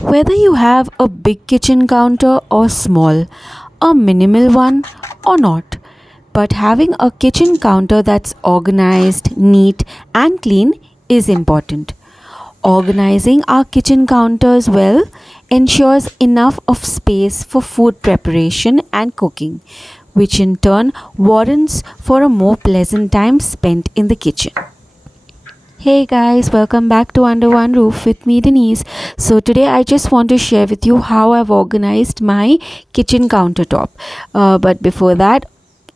Whether you have a big kitchen counter or small, a minimal one or not, but having a kitchen counter that's organized, neat, and clean is important. Organizing our kitchen counters well ensures enough of space for food preparation and cooking, which in turn warrants for a more pleasant time spent in the kitchen. Hey guys, welcome back to Under One Roof with me, Denise. So, today I just want to share with you how I've organized my kitchen countertop. But before that,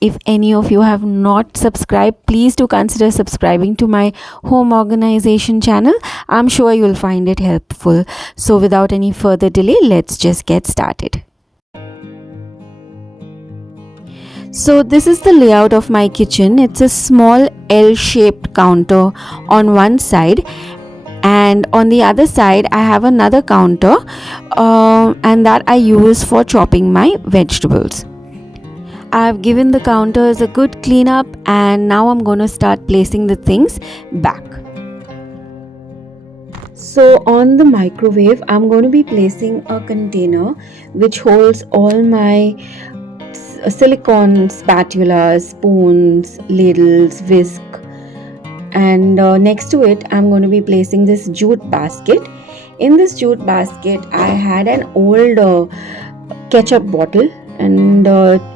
if any of you have not subscribed, please do consider subscribing to my home organization channel. I'm sure you'll find it helpful. So, without any further delay, let's just get started. So this is the layout of my kitchen. It's a small L-shaped counter on one side, and on the other side I have another counter, and that I use for chopping my vegetables. I've given the counters a good clean up, and now I'm going to start placing the things back. So on the microwave I'm going to be placing a container which holds all my silicone spatulas, spoons, ladles, whisk, and next to it I'm going to be placing this jute basket. In this jute basket I had an old ketchup bottle, and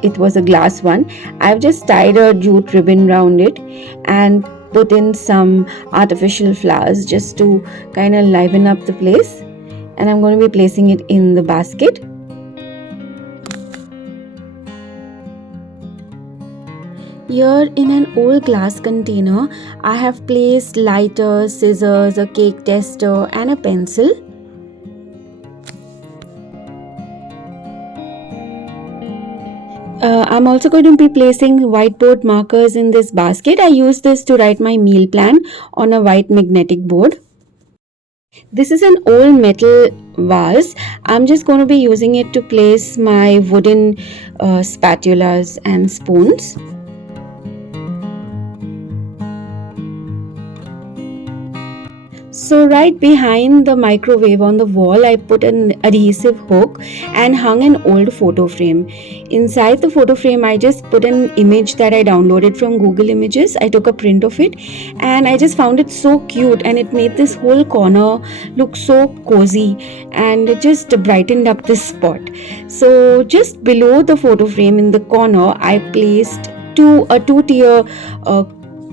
it was a glass one. I've just tied a jute ribbon around it and put in some artificial flowers just to kind of liven up the place, and I'm going to be placing it in the basket. Here in an old glass container, I have placed lighters, scissors, a cake tester and a pencil. I'm also going to be placing whiteboard markers in this basket. I use this to write my meal plan on a white magnetic board. This is an old metal vase. I'm just going to be using it to place my wooden spatulas and spoons. So right behind the microwave on the wall, I put an adhesive hook and hung an old photo frame. Inside the photo frame, I just put an image that I downloaded from Google Images. I took a print of it and I just found it so cute, and it made this whole corner look so cozy, and it just brightened up this spot. So just below the photo frame in the corner, I placed a two-tier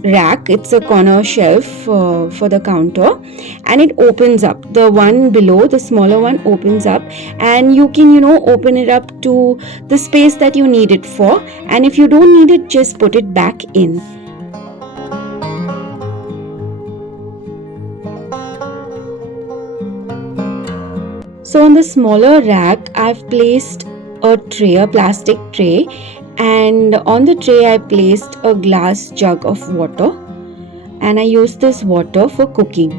rack. It's a corner shelf for the counter, and it opens up. The one below, the smaller one, opens up, and you can open it up to the space that you need it for, and if you don't need it, just put it back in. So on the smaller rack I've placed a plastic tray, and on the tray I placed a glass jug of water, and I use this water for cooking.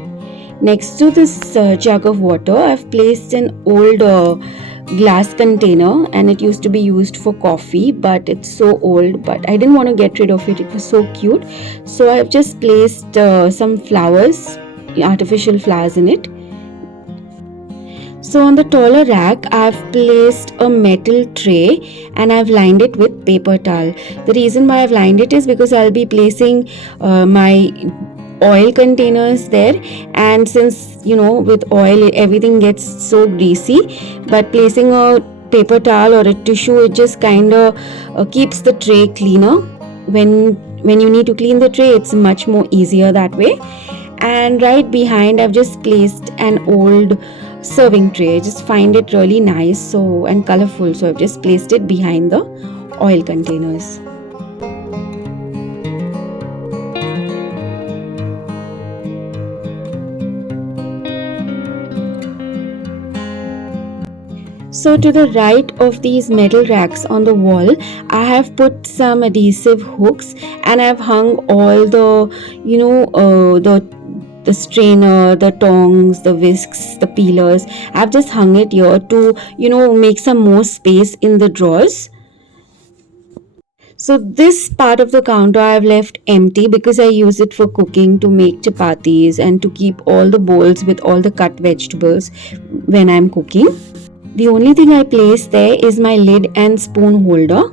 Next to this jug of water I've placed an old glass container, and it used to be used for coffee, but it's so old, but I didn't want to get rid of it. It was so cute, so I've just placed some flowers, artificial flowers in it. So on the taller rack, I've placed a metal tray and I've lined it with paper towel. The reason why I've lined it is because I'll be placing my oil containers there, and since with oil everything gets so greasy, but placing a paper towel or a tissue, it just kind of keeps the tray cleaner. When you need to clean the tray, it's much more easier that way. And right behind I've just placed an old serving tray. I just find it really nice and colorful, so I've just placed it behind the oil containers. So to the right of these metal racks on the wall, I have put some adhesive hooks, and I've hung all the the strainer, the tongs, the whisks, the peelers. I've just hung it here to make some more space in the drawers. So this part of the counter I've left empty because I use it for cooking, to make chapatis and to keep all the bowls with all the cut vegetables when I'm cooking. The only thing I place there is my lid and spoon holder.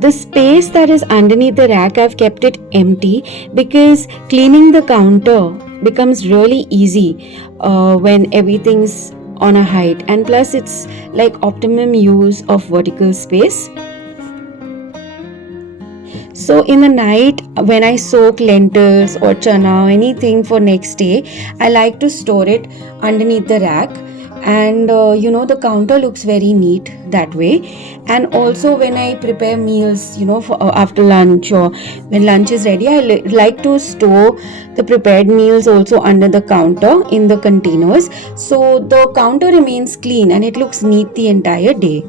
The space that is underneath the rack, I've kept it empty because cleaning the counter becomes really easy when everything's on a height, and plus it's like optimum use of vertical space. So in the night when I soak lentils or chana or anything for next day, I like to store it underneath the rack, and the counter looks very neat that way. And also when I prepare meals, for after lunch or when lunch is ready, I like to store the prepared meals also under the counter in the containers, so the counter remains clean and it looks neat the entire day.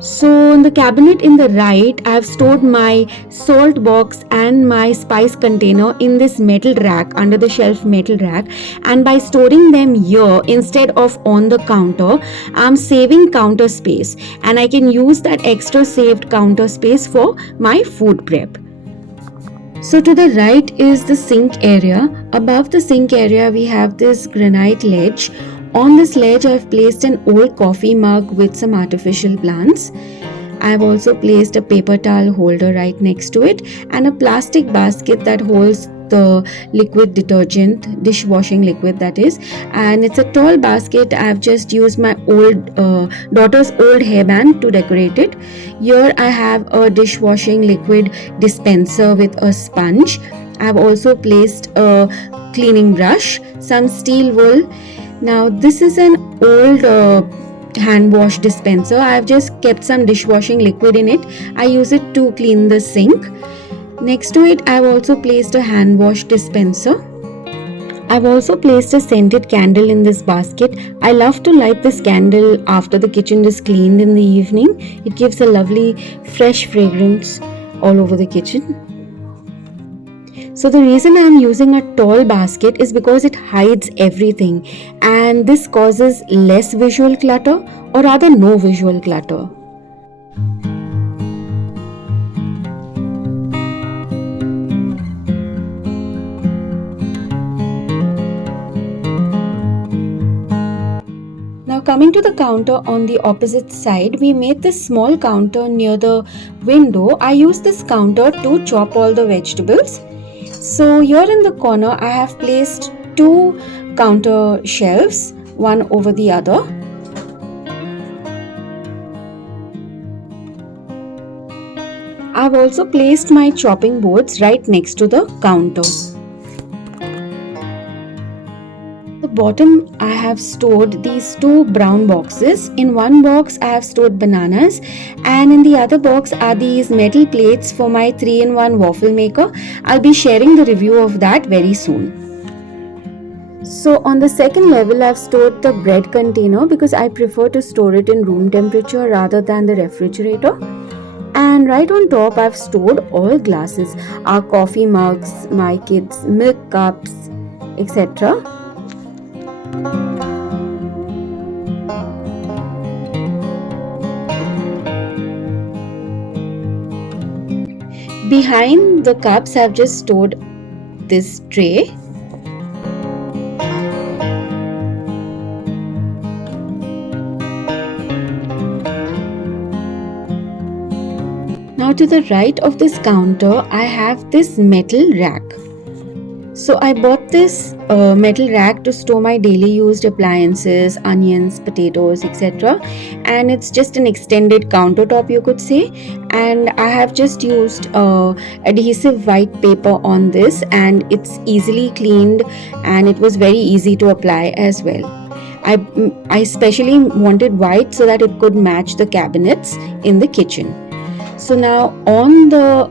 So in the cabinet in the right, I have stored my salt box and my spice container in this metal rack, under the shelf metal rack. And by storing them here instead of on the counter, I'm saving counter space, and I can use that extra saved counter space for my food prep. So to the right is the sink area. Above the sink area, we have this granite ledge. On this ledge, I've placed an old coffee mug with some artificial plants. I've also placed a paper towel holder right next to it, and a plastic basket that holds the liquid detergent, dishwashing liquid that is. And it's a tall basket. I've just used my old daughter's old hairband to decorate it. Here I have a dishwashing liquid dispenser with a sponge. I've also placed a cleaning brush, some steel wool. Now this is an old hand wash dispenser. I've just kept some dishwashing liquid in it. I use it to clean the sink. Next to it, I've also placed a hand wash dispenser. I've also placed a scented candle in this basket. I love to light this candle after the kitchen is cleaned in the evening. It gives a lovely fresh fragrance all over the kitchen. So the reason I am using a tall basket is because it hides everything, and this causes less visual clutter, or rather no visual clutter. Now coming to the counter on the opposite side, we made this small counter near the window. I use this counter to chop all the vegetables. So here in the corner, I have placed two counter shelves, one over the other. I've also placed my chopping boards right next to the counter. The bottom, I have stored these two brown boxes. In one box I have stored bananas, and in the other box are these metal plates for my 3-in-1 waffle maker. I'll be sharing the review of that very soon. So on the second level, I've stored the bread container because I prefer to store it in room temperature rather than the refrigerator. And right on top, I've stored all glasses, our coffee mugs, my kids' milk cups, etc. Behind the cups, I've just stored this tray. Now to the right of this counter, I have this metal rack. So I bought this metal rack to store my daily used appliances, onions, potatoes, etc. And it's just an extended countertop, you could say. And I have just used adhesive white paper on this, and it's easily cleaned, and it was very easy to apply as well. I especially wanted white so that it could match the cabinets in the kitchen. So now on the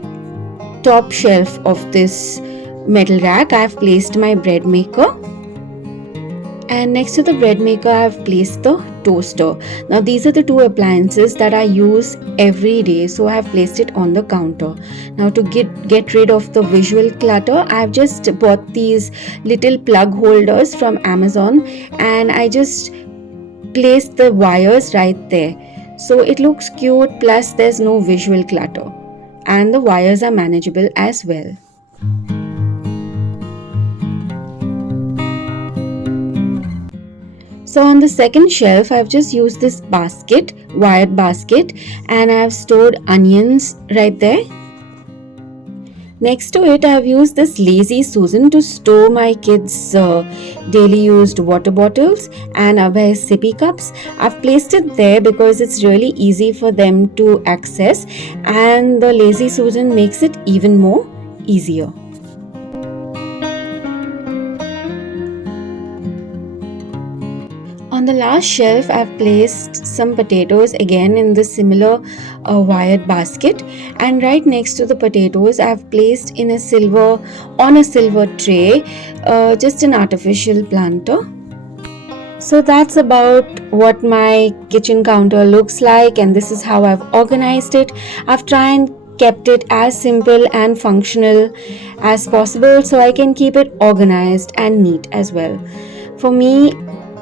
top shelf of this metal rack, I have placed my bread maker, And next to the bread maker, I have placed the toaster. Now these are the two appliances that I use every day, so I have placed it on the counter. Now to get rid of the visual clutter, I have just bought these little plug holders from Amazon, and I just placed the wires right there. So it looks cute, plus there's no visual clutter, and the wires are manageable as well. So on the second shelf, I've just used this basket, wired basket, and I've stored onions right there. Next to it, I've used this Lazy Susan to store my kids' daily used water bottles and Abhay sippy cups. I've placed it there because it's really easy for them to access, and the Lazy Susan makes it even more easier. On the last shelf, I've placed some potatoes again in the similar wired basket, and right next to the potatoes, I've placed on a silver tray, just an artificial planter. So that's about what my kitchen counter looks like, and this is how I've organized it. I've tried and kept it as simple and functional as possible so I can keep it organized and neat as well. For me,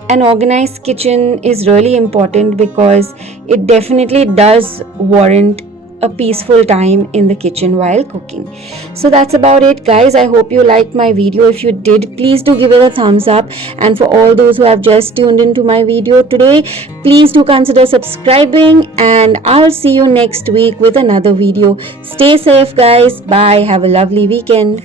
an organized kitchen is really important because it definitely does warrant a peaceful time in the kitchen while cooking. So that's about it, guys. I hope you liked my video. If you did, please do give it a thumbs up, and for all those who have just tuned into my video today, please do consider subscribing, and I'll see you next week with another video. Stay safe, guys. Bye. Have a lovely weekend.